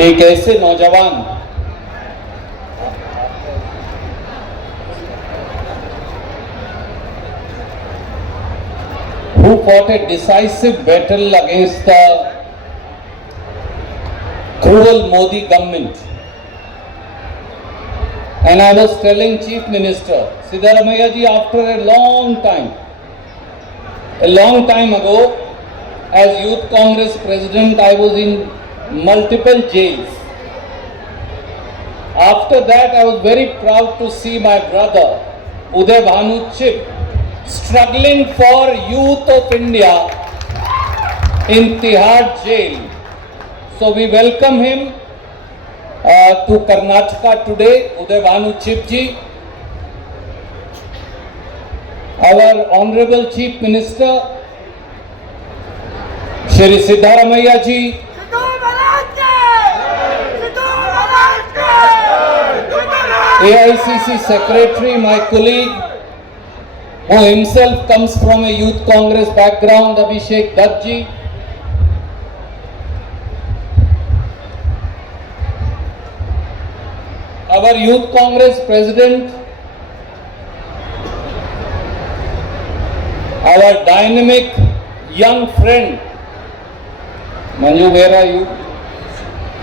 एक ऐसे नौजवान who fought a decisive battle against the cruel Modi government. And I was telling Chief Minister Siddaramaiah ji, after a long time ago, as Youth Congress President, I was in multiple jails. After that, I was very proud to see my brother Uday Bhanu Chip struggling for youth of India in Tihar jail. So we welcome him to Karnataka today, Uday Bhanu Chip ji. Our Honorable Chief Minister Shri Siddaramaiah ji, AICC Secretary, my colleague, who himself comes from a Youth Congress background, Abhishek Dutt ji, our Youth Congress President, our dynamic young friend, Manju, where are you?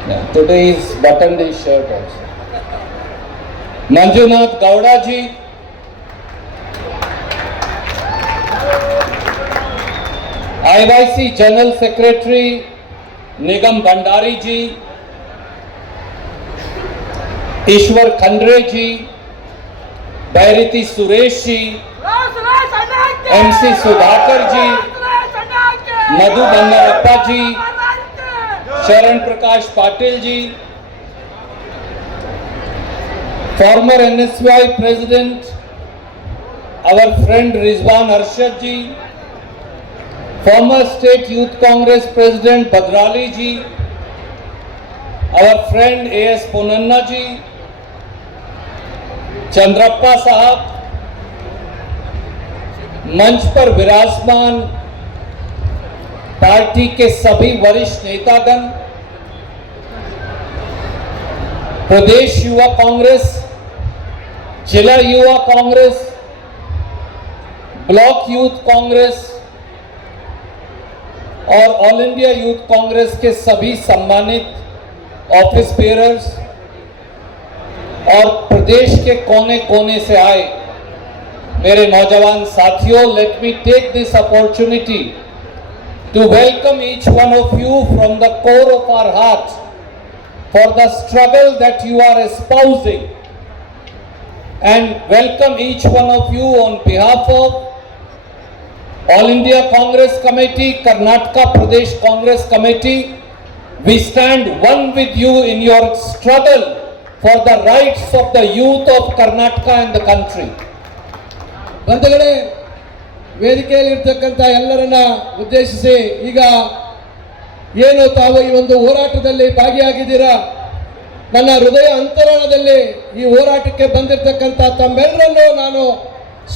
Yeah, today he's buttoned his shirt also. Manjunath Gowda ji, IYC General Secretary Nigam Bhandari ji, Ishwar Khandre ji, Bhairati Suresh ji, MC Sudhakar ji, Madhu Bangarappa ji, Sharan Prakash Patil ji, former NSY President, our friend Rizwan Arshad ji, former State Youth Congress President Bhadrali ji, our friend A.S. Ponanna ji, Chandrappa साहब, मंच पर विराजमान पार्टी के सभी वरिष्ठ नेतागण, प्रदेश युवा कांग्रेस, जिला युवा कांग्रेस, ब्लॉक यूथ कांग्रेस और ऑल इंडिया यूथ कांग्रेस के सभी सम्मानित ऑफिस बेयरर्स और प्रदेश के कोने कोने से आए मेरे नौजवान साथियों, let me take this opportunity to welcome each one of you from the core of our heart for the struggle that you are espousing, and welcome each one of you on behalf of All India Congress Committee, Karnataka Pradesh Congress Committee. We stand one with you in your struggle for the rights of the youth of Karnataka and the country. ಬಂಧುಗಳೇ, ವೇದಿಕೆಯಲ್ಲಿರ್ತಕ್ಕಂಥ ಎಲ್ಲರನ್ನ ಉದ್ದೇಶಿಸಿ ಈಗ ಏನು ತಾವು ಈ ಒಂದು ಹೋರಾಟದಲ್ಲಿ ಭಾಗಿಯಾಗಿದ್ದೀರಾ, ನನ್ನ ಹೃದಯ ಅಂತರಾಳದಲ್ಲಿ ಈ ಹೋರಾಟಕ್ಕೆ ಬಂದಿರತಕ್ಕಂಥ ತಮ್ಮೆಲ್ಲರಲ್ಲೂ ನಾನು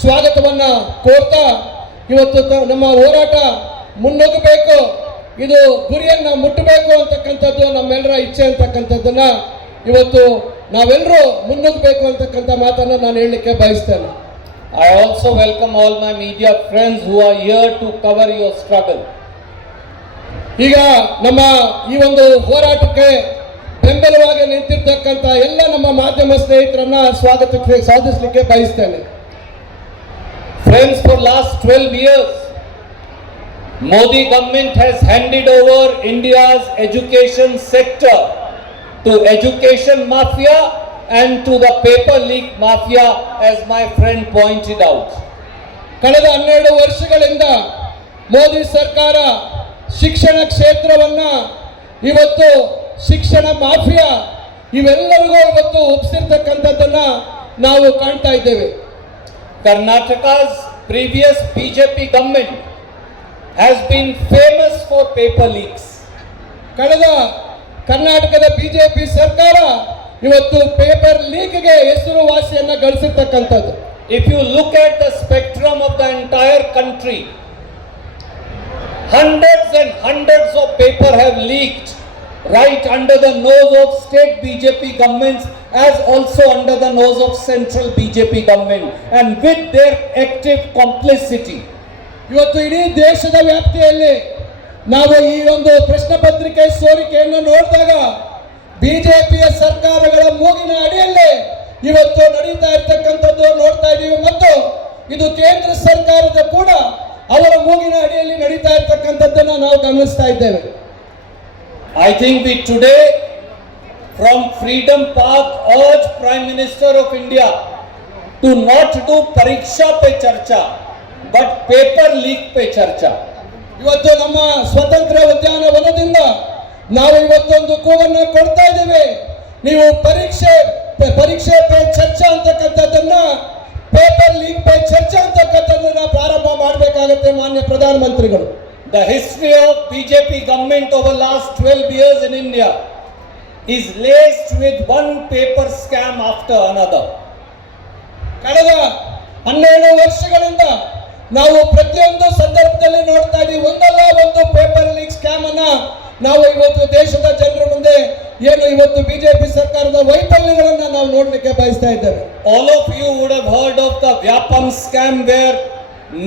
ಸ್ವಾಗತವನ್ನು ಕೋರ್ತಾ, ಇವತ್ತು ನಮ್ಮ ಹೋರಾಟ ಮುನ್ನುಗ್ಗಬೇಕು, ಇದು ಗುರಿಯನ್ನು ಮುಟ್ಟಬೇಕು ಅಂತಕ್ಕಂಥದ್ದು ನಮ್ಮೆಲ್ಲರ ಇಚ್ಛೆ ಅಂತಕ್ಕಂಥದ್ದನ್ನು ಇವತ್ತು ನಾವೆಲ್ಲರೂ ಮುನ್ನುಗ್ಗಬೇಕು ಅಂತಕ್ಕಂಥ ಮಾತನ್ನು ನಾನು ಹೇಳಲಿಕ್ಕೆ ಬಯಸ್ತೇನೆ. I also welcome all my media friends who are here to cover your struggle. ಈಗ ನಮ್ಮ ಈ ಒಂದು ಹೋರಾಟಕ್ಕೆ ಬೆಂಬಲವಾಗಿ ನಿಂತಿರ್ತಕ್ಕಂಥ ಎಲ್ಲ ನಮ್ಮ ಮಾಧ್ಯಮ ಸ್ನೇಹಿತರನ್ನ ಸ್ವಾಗತಕ್ಕೆ ಸಾಧಿಸಲಿಕ್ಕೆ ಬಯಸ್ತೇನೆ. Friends, for last 12 years, Modi government has handed over India's education sector to education mafia and to the paper leak mafia, as my friend pointed out. ಕಳೆದ 12 ವರ್ಷಗಳಿಂದ ಮೋದಿ ಸರ್ಕಾರ ಶಿಕ್ಷಣ ಕ್ಷೇತ್ರವನ್ನ ಇವತ್ತು ಶಿಕ್ಷಣ ಮಾಫಿಯಾ ಇವೆಲ್ಲರಿಗೂ ಇವತ್ತು ಒಪ್ಪಿಸಿರ್ತಕ್ಕಂಥದ್ದನ್ನ ನಾವು ಕಾಣ್ತಾ ಇದ್ದೇವೆ. Karnataka's previous BJP government has been famous for paper leaks. ಕಳೆದ ಕರ್ನಾಟಕದ ಬಿಜೆಪಿ ಸರ್ಕಾರ ಇವತ್ತು ಪೇಪರ್ ಲೀಕ್ಗೆ ಹೆಸರುವಾಸಿಯನ್ನ ಗಳಿಸಿರ್ತಕ್ಕಂಥದ್ದು. If you look at the spectrum of the entire country, hundreds and hundreds of paper have leaked right under the nose of state BJP governments as also under the nose of central BJP government and with their active complicity. ಇವತ್ತು ಇಡೀ ದೇಶದ ವ್ಯಾಪ್ತಿಯಲ್ಲಿ ನಾವು ಈ ಒಂದು ಪ್ರಶ್ನೆ ಪತ್ರಿಕೆ ಸೋರಿಕೆಯನ್ನು ನೋಡಿದಾಗ ಬಿಜೆಪಿಯ ಸರ್ಕಾರಗಳ ಮೂಗಿನ ಅಡಿಯಲ್ಲೇ ಇವತ್ತು ನಡೀತಾ ಇರ್ತಕ್ಕಂಥದ್ದು ನೋಡ್ತಾ ಇದ್ದೀವಿ ಮತ್ತು ಇದು ಕೇಂದ್ರ ಸರ್ಕಾರದ ಕೂಡ ಅವರ ಮೂಗಿನ ಅಡಿಯಲ್ಲಿ ನಡೀತಾ ಇರ್ತಕ್ಕಂಥದ್ದನ್ನು ನಾವು ಗಮನಿಸ್ತಾ ಇದ್ದೇವೆ. I think we today from Freedom Path urge Prime Minister of India to not do Pariksha pe charcha but paper leak pe charcha. ಇವತ್ತು ನಮ್ಮ ಸ್ವತಂತ್ರ ಉದ್ಯಾನವನದಿಂದ ನಾವು ಇವತ್ತೊಂದು ಕೂಗನ್ನು ಕೊಡ್ತಾ ಇದ್ದೇವೆ. ನೀವು ಪರೀಕ್ಷೆ ಪೇ ಚರ್ಚಾ ಅಂತಕ್ಕಂಥದ್ದನ್ನ ಪೇಪರ್ ಲೀಕ್ ಪೇ ಚರ್ಚಾ ಅಂತಕ್ಕಂಥದ್ದನ್ನ ಪ್ರಾರಂಭ ಮಾಡಬೇಕಾಗುತ್ತೆ ಮಾನ್ಯ ಪ್ರಧಾನಮಂತ್ರಿಗಳು. The history of BJP government over last 12 years in India is laced with one paper scam after another. ಕಳೆದ 12 ವರ್ಷಗಳಿಂದ ನಾವು ಪ್ರತಿಯೊಂದು ಸಂದರ್ಭದಲ್ಲಿ ನೋಡ್ತಾ ಇದ್ದೀವಿ ಒಂದಲ್ಲ ಒಂದು ಪೇಪರ್ ಲೀಕ್ ಸ್ಕ್ಯಾಮ್ ಅನ್ನ ನಾವು ಇವತ್ತು ದೇಶದ ಜನರ ಮುಂದೆ ಏನು ಇವತ್ತು ಬಿಜೆಪಿ ಸರ್ಕಾರದ ವೈಫಲ್ಯಗಳನ್ನ ನಾವು ನೋಡಲಿಕ್ಕೆ ಬಯಸ್ತಾ ಇದ್ದೇವೆ. All of you would have heard of the Vyapam scam where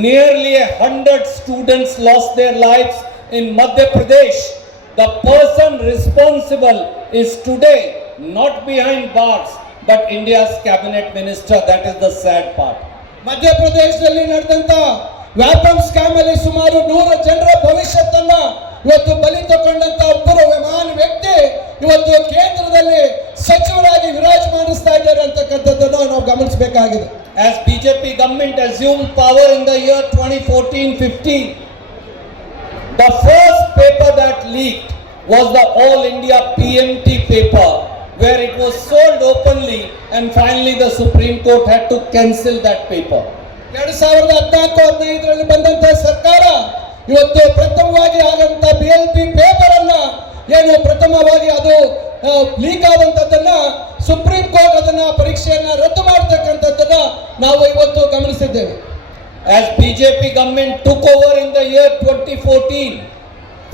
nearly 100 students lost their lives in Madhya Pradesh. The person responsible is today not behind bars but India's cabinet minister. That is the sad part. ಮಧ್ಯಪ್ರದೇಶದಲ್ಲಿ ನಡೆದಂತ ವ್ಯಾಪಂ ಸ್ಕ್ಯಾಮ್ ಅಲ್ಲಿ ಸುಮಾರು 100 ಜನರ ಭವಿಷ್ಯತ್ತನ್ನ ಇವತ್ತು ಬಲಿ ತಗೊಂಡಂತ ಒಬ್ಬರು ಮಹಾನ್ ವ್ಯಕ್ತಿ ಇವತ್ತು ಕೇಂದ್ರದಲ್ಲಿ ಸಚಿವರಾಗಿ ವಿರಾಜಮಾನಿಸ್ತಾ ಇದ್ದಾರೆ ಅಂತಕ್ಕಂಥದ್ದನ್ನು ನಾವು ಗಮನಿಸಬೇಕಾಗಿದೆ. As BJP government assumed power in the year 2014-15, the first paper that leaked was the All India PMT paper, where it was sold openly and finally the Supreme Court had to cancel that paper. 2014-15 ಬಂದಂತ ಸರ್ಕಾರ ಇವತ್ತು ಪ್ರಥಮವಾಗಿ ಆಗಂತ BLP paper ಅನ್ನ ಏನು ಪ್ರಥಮವಾಗಿ ಅದು ಲೀಕ್ ಆದಂತದ್ದನ್ನ ಸುಪ್ರೀಂ ಕೋರ್ಟ್ ಅದನ್ನ ಪರೀಕ್ಷೆಯನ್ನ ರದ್ದು ಮಾಡತಕ್ಕಂಥದ್ದನ್ನ ನಾವು ಇವತ್ತು ಗಮನಿಸಿದ್ದೇವೆ. As BJP government took over in the year 2014,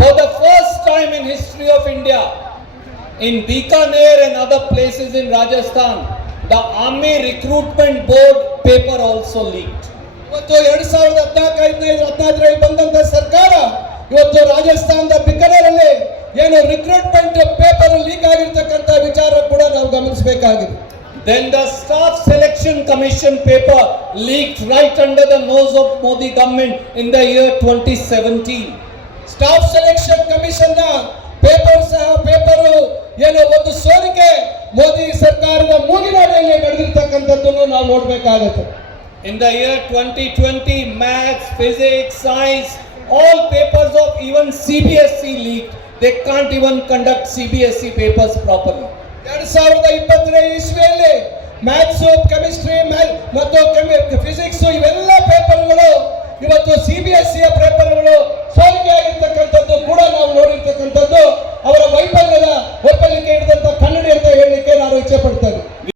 for the first time in history of India, in Bikaner and other places in Rajasthan, the Army Recruitment Board paper also leaked. ಇವತ್ತು 2014-15 ಬಂದಂತ ಸರ್ಕಾರ ಇವತ್ತು ರಾಜಸ್ಥಾನದ ಬಿಕನೇರಲ್ಲಿ ಏನು ರಿಕ್ರೂಟ್ಮೆಂಟ್ ಪೇಪರ್ ಲೀಕ್ ಆಗಿರ್ತಕ್ಕಂಥ ವಿಚಾರ ಕೂಡ ನಾವು ಗಮನಿಸಬೇಕಾಗಿದೆ. Then the Staff Selection Commission paper leaked right under the nose of Modi government in the year 2017. Staff selection commission ನ ಪೇಪರ್ ಏನು ಒಂದು ಸೋರಿಕೆ ಮೋದಿ ಸರ್ಕಾರದ ಮೂಗಿನಡಿಯಲ್ಲಿ ನಡೆದಿರ್ತಕ್ಕಂಥದ್ದನ್ನು ನಾವು ನೋಡಬೇಕಾಗುತ್ತೆ. In the year 2020, maths, physics, science, all papers of even CBSE leaked. They can't even conduct CBSE papers properly. 2020 ಇಸ್ವಿಯಲ್ಲಿ ಮ್ಯಾಥ್ಸ್, ಕೆಮಿಸ್ಟ್ರಿ ಮತ್ತು ಫಿಸಿಕ್ಸ್ ಇವೆಲ್ಲ ಪೇಪರ್ಗಳು ಇವತ್ತು CBSE ಪೇಪರ್ಗಳು ಸೋರಿಕೆಯಾಗಿರ್ತಕ್ಕಂಥದ್ದು ಕೂಡ ನಾವು ನೋಡಿರ್ತಕ್ಕಂಥದ್ದು ಅವರ ವೈಫಲ್ಯದ ಒಪ್ಪಲಿಕ್ಕೆ ಹಿಡಿದಂತ ಕನ್ನಡಿ ಅಂತ ಹೇಳಲಿಕ್ಕೆ ನಾನು ಇಚ್ಛೆ ಪಡ್ತೇನೆ.